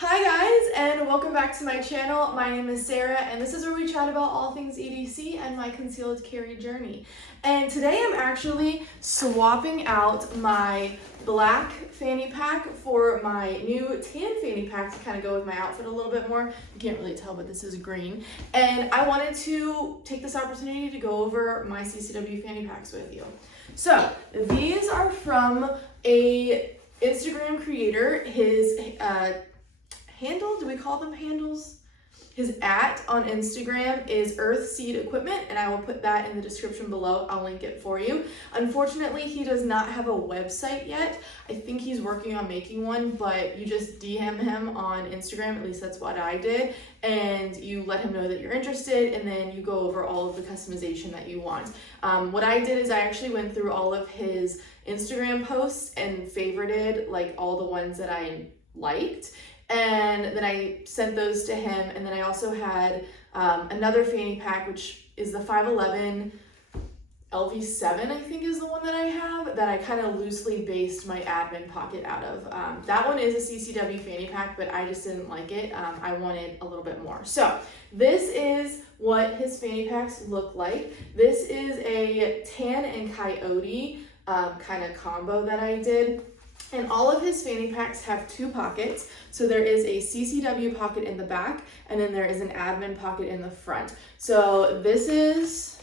Hi guys, and welcome back to my channel. My name is Sarah, and this is where we chat about all things EDC and my concealed carry journey. And today I'm actually swapping out my black fanny pack for my new tan fanny pack to kind of go with my outfit a little bit more. You can't really tell, but this is green. And I wanted to take this opportunity to go over my CCW fanny packs with you. So these are from a Instagram creator. His handle, do we call them handles? His @ on Instagram is Earthseed Equipment, and I will put that in the description below. I'll link it for you. Unfortunately, he does not have a website yet. I think he's working on making one, but you just DM him on Instagram, at least that's what I did, and you let him know that you're interested, and then you go over all of the customization that you want. What I did is I actually went through all of his Instagram posts and favorited like all the ones that I liked. And then I sent those to him, and then I also had another fanny pack, which is the 511 LV7, I think is the one that I have, that I kind of loosely based my admin pocket out of. That one is a CCW fanny pack, but I just didn't like it. I wanted a little bit more. So this is what his fanny packs look like. This is a tan and coyote kind of combo that I did. And all of his fanny packs have 2 pockets. So there is a CCW pocket in the back, and then there is an admin pocket in the front. So this is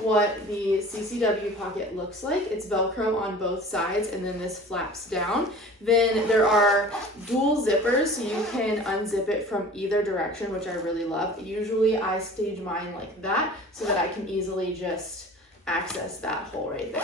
what the CCW pocket looks like. It's Velcro on both sides, and then this flaps down. Then there are dual zippers, so you can unzip it from either direction, which I really love. Usually I stage mine like that so that I can easily just access that hole right there.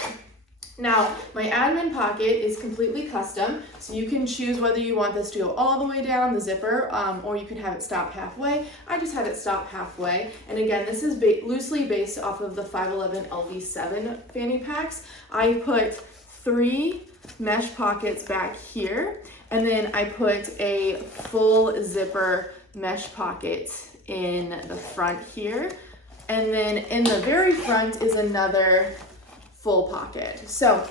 Now, my admin pocket is completely custom, so you can choose whether you want this to go all the way down the zipper, or you can have it stop halfway. I just had it stop halfway, and again, this is loosely based off of the 511 LV7 fanny packs. I put 3 mesh pockets back here, and then I put a full zipper mesh pocket in the front here, and then in the very front is another full pocket. So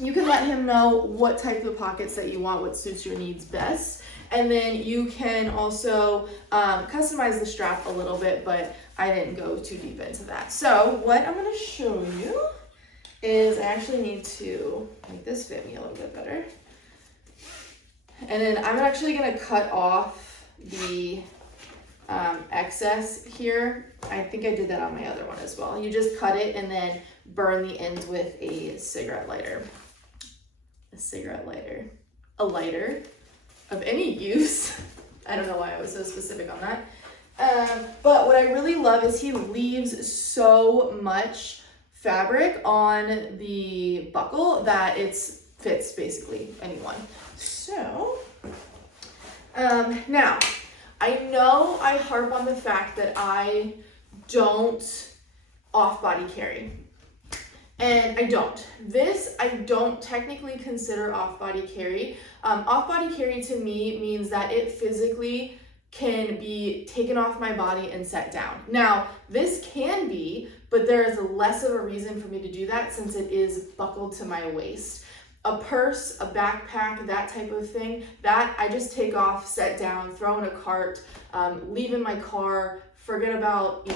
you can let him know what type of pockets that you want, what suits your needs best. And then you can also customize the strap a little bit, but I didn't go too deep into that. So what I'm gonna show you is I actually need to make this fit me a little bit better. And then I'm actually gonna cut off the excess here. I think I did that on my other one as well. You just cut it and then burn the ends with a cigarette lighter. A lighter of any use. I don't know why I was so specific on that. But what I really love is he leaves so much fabric on the buckle that it fits basically anyone. So, now, I know I harp on the fact that I don't off-body carry. And I don't. This I don't technically consider off-body carry. Off-body carry to me means that it physically can be taken off my body and set down. Now, this can be, but there is less of a reason for me to do that since it is buckled to my waist. A purse, a backpack, that type of thing, that I just take off, set down, throw in a cart, leave in my car, forget about,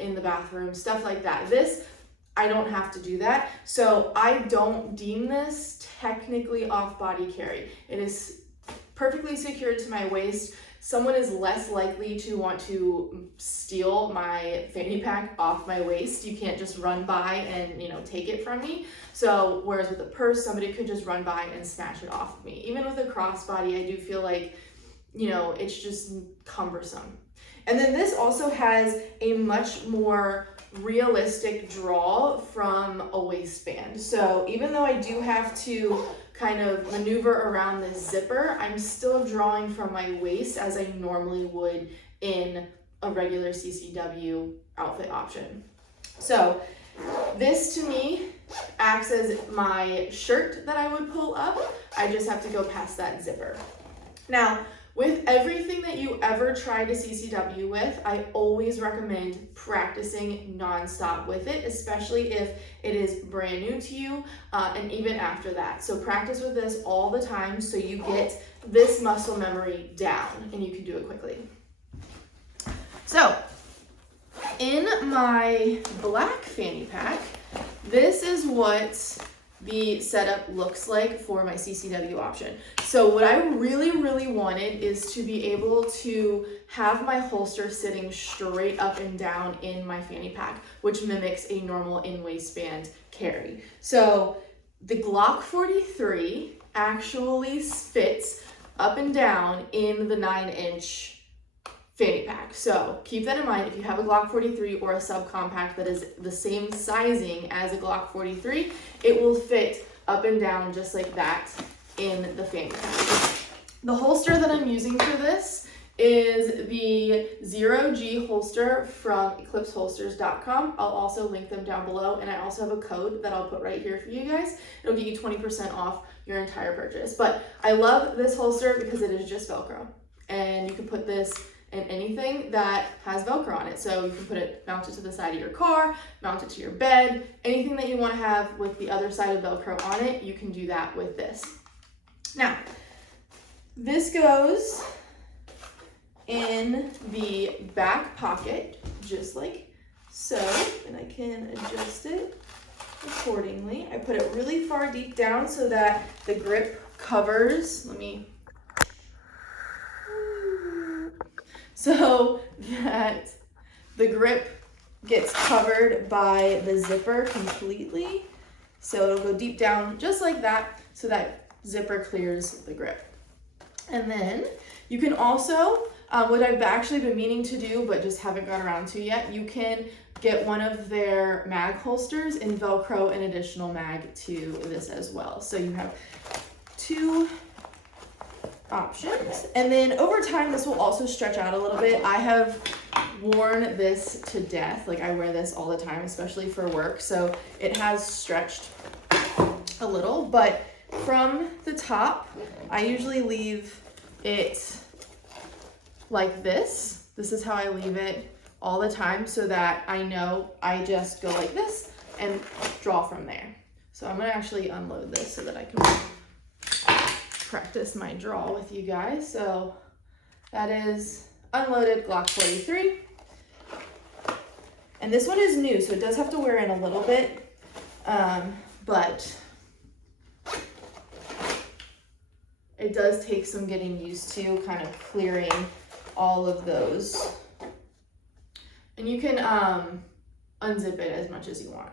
in the bathroom, stuff like that. This, I don't have to do that. So I don't deem this technically off-body carry. It is perfectly secured to my waist. Someone is less likely to want to steal my fanny pack off my waist. You can't just run by and, take it from me. So whereas with a purse, somebody could just run by and snatch it off of me. Even with a crossbody, I do feel like, it's just cumbersome. And then this also has a much more realistic draw from a waistband. So even though I do have to kind of maneuver around this zipper, I'm still drawing from my waist as I normally would in a regular CCW outfit option. So this to me acts as my shirt that I would pull up. I just have to go past that zipper. Now, with everything that you ever try to CCW with, I always recommend practicing nonstop with it, especially if it is brand new to you, and even after that. So practice with this all the time so you get this muscle memory down, and you can do it quickly. So in my black fanny pack, this is what the setup looks like for my CCW option. So what I really wanted is to be able to have my holster sitting straight up and down in my fanny pack, which mimics a normal in-waistband carry. So the Glock 43 actually fits up and down in the 9-inch fanny pack. So keep that in mind. If you have a Glock 43 or a subcompact that is the same sizing as a Glock 43, it will fit up and down just like that in the fanny pack. The holster that I'm using for this is the 0G holster from eclipseholsters.com. I'll also link them down below, and I also have a code that I'll put right here for you guys. It'll get you 20% off your entire purchase. But I love this holster because it is just Velcro, and you can put this in anything that has Velcro on it. So you can put it, mount it to the side of your car, mount it to your bed, anything that you want to have with the other side of Velcro on it, you can do that with this. Now, this goes in the back pocket, just like so, and I can adjust it accordingly. I put it really far deep down so that the grip covers, so that the grip gets covered by the zipper completely. So it'll go deep down just like that, so that zipper clears the grip. And then you can also, what I've actually been meaning to do but just haven't got around to yet, you can get one of their mag holsters and Velcro an additional mag to this as well. So you have two options. And then over time, this will also stretch out a little bit. I have worn this to death. Like, I wear this all the time, especially for work. So it has stretched a little, but from the top, I usually leave it like this. This is how I leave it all the time, so that I know I just go like this and draw from there. So I'm gonna actually unload this so that I can practice my draw with you guys. So that is unloaded Glock 43. And this one is new, so it does have to wear in a little bit, but it does take some getting used to, kind of clearing all of those. And you can unzip it as much as you want.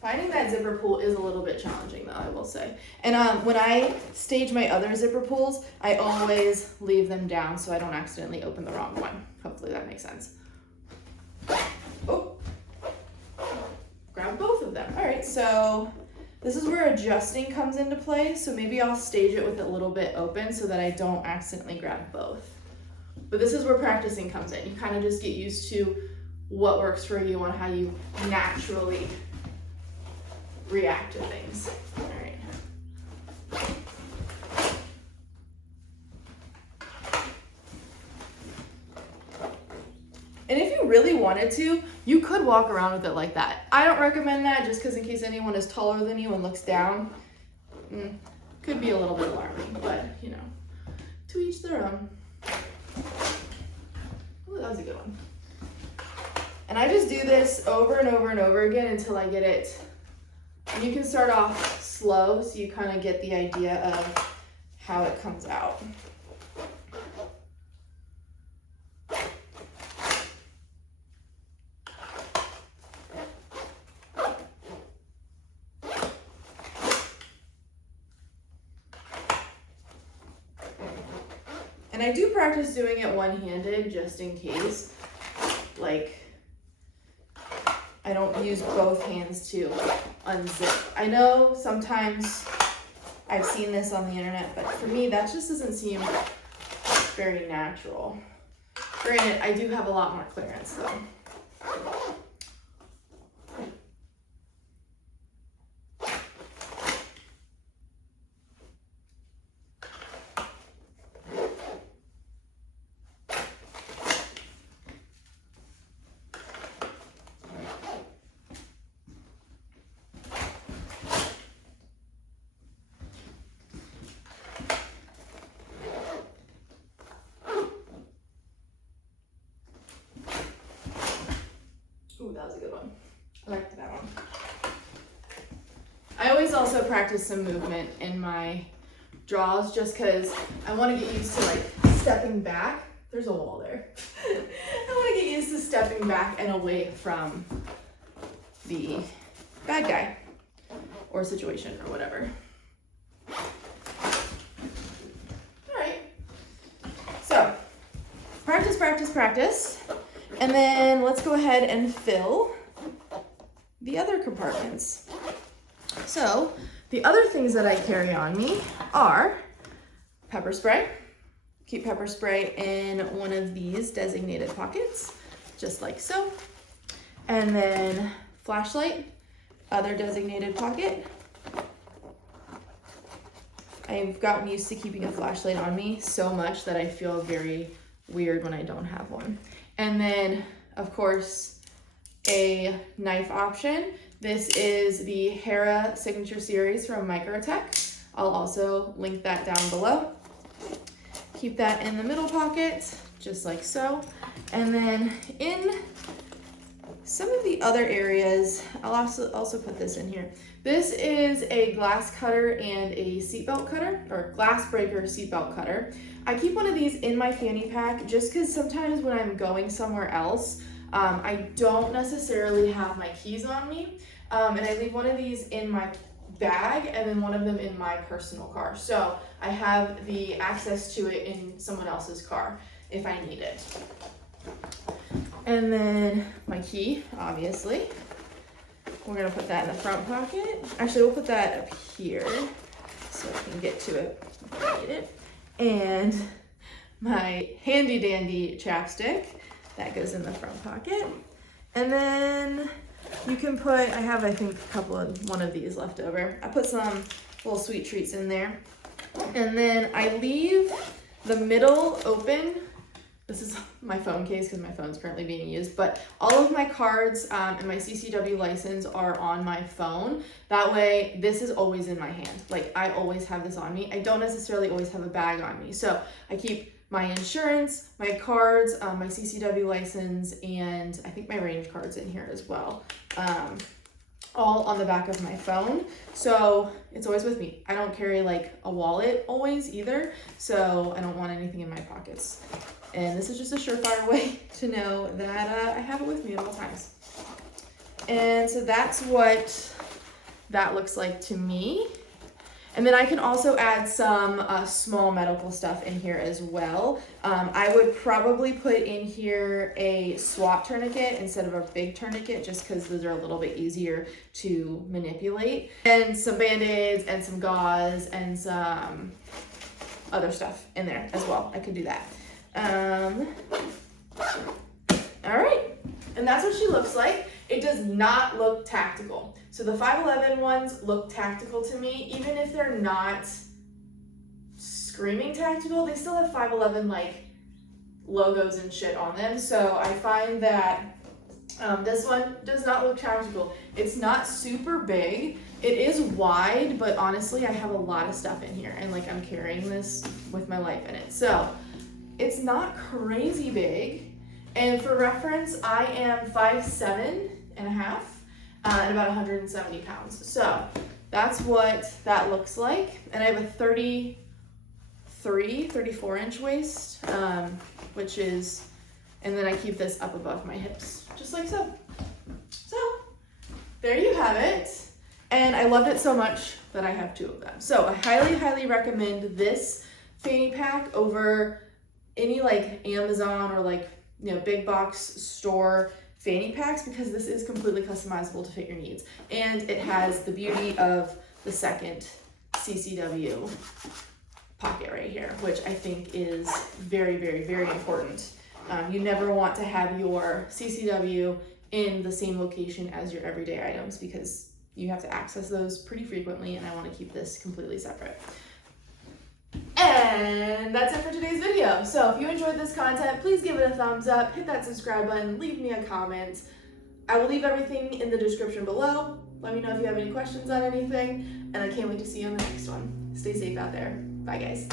Finding that zipper pull is a little bit challenging, though, I will say. And when I stage my other zipper pulls, I always leave them down so I don't accidentally open the wrong one. Hopefully that makes sense. Oh, grab both of them. All right, so this is where adjusting comes into play. So maybe I'll stage it with a little bit open so that I don't accidentally grab both. But this is where practicing comes in. You kind of just get used to what works for you and how you naturally react to things. All right. And if you really wanted to, you could walk around with it like that. I don't recommend that, just because in case anyone is taller than you and looks down, could be a little bit alarming, but you know, to each their own. Ooh, that was a good one. And I just do this over and over and over again until I get it. And you can start off slow so you kind of get the idea of how it comes out. And I do practice doing it one-handed just in case, like, I don't use both hands to unzip. I know sometimes I've seen this on the internet, but for me, that just doesn't seem very natural. Granted, I do have a lot more clearance though. that was a good one. I liked that one. I always also practice some movement in my draws just because I want to get used to like stepping back. There's a wall there. I want to get used to stepping back and away from the bad guy or situation or whatever. All right. So practice, practice, practice. And then let's go ahead and fill the other compartments. So the other things that I carry on me are pepper spray. Keep pepper spray in one of these designated pockets, just like so. And then flashlight, other designated pocket. I've gotten used to keeping a flashlight on me so much that I feel very weird when I don't have one. And then, of course, a knife option. This is the Hera Signature Series from Microtech. I'll also link that down below. Keep that in the middle pocket, just like so. And then in some of the other areas, I'll also put this in here. This is a glass cutter and a seatbelt cutter, or glass breaker seatbelt cutter. I keep one of these in my fanny pack just because sometimes when I'm going somewhere else, I don't necessarily have my keys on me, and I leave one of these in my bag and then one of them in my personal car. So I have the access to it in someone else's car if I need it. And then my key, obviously. We're gonna put that in the front pocket. Actually, we'll put that up here so I can get to it if I need it. And my handy dandy chapstick, that goes in the front pocket. And then you can put, I have, I think, one of these left over. I put some little sweet treats in there. And then I leave the middle open. This is my phone case because my phone's currently being used, but all of my cards and my CCW license are on my phone. That way, this is always in my hand. Like, I always have this on me. I don't necessarily always have a bag on me. So I keep my insurance, my cards, my CCW license, and I think my range card's in here as well. All on the back of my phone. So it's always with me. I don't carry like a wallet always either. So I don't want anything in my pockets. And this is just a surefire way to know that I have it with me at all times. And so that's what that looks like to me. And then I can also add some small medical stuff in here as well. I would probably put in here a SWAT tourniquet instead of a big tourniquet, just because those are a little bit easier to manipulate. And some Band-Aids and some gauze and some other stuff in there as well. I could do that. All right, and that's what she looks like. It does not look tactical. So the 511 ones look tactical to me, even if they're not screaming tactical, they still have 511 like logos and shit on them. So I find that this one does not look tactical. It's not super big. It is wide, but honestly, I have a lot of stuff in here and like I'm carrying this with my life in it. So it's not crazy big. And for reference, I am 5'7" and a half. And about 170 pounds. So that's what that looks like. And I have a 34 inch waist, which is, and then I keep this up above my hips, just like so. So there you have it. And I loved it so much that I have two of them. So I highly, highly recommend this fanny pack over any like Amazon or like, you know, big box store fanny packs, because this is completely customizable to fit your needs. And it has the beauty of the second CCW pocket right here, which I think is very, very, very important. You never want to have your CCW in the same location as your everyday items because you have to access those pretty frequently, and I want to keep this completely separate. And that's it for today's video. So if you enjoyed this content, please give it a thumbs up, hit that subscribe button, leave me a comment. I will leave everything in the description below. Let me know if you have any questions on anything, and I can't wait to see you on the next one. Stay safe out there. Bye, guys.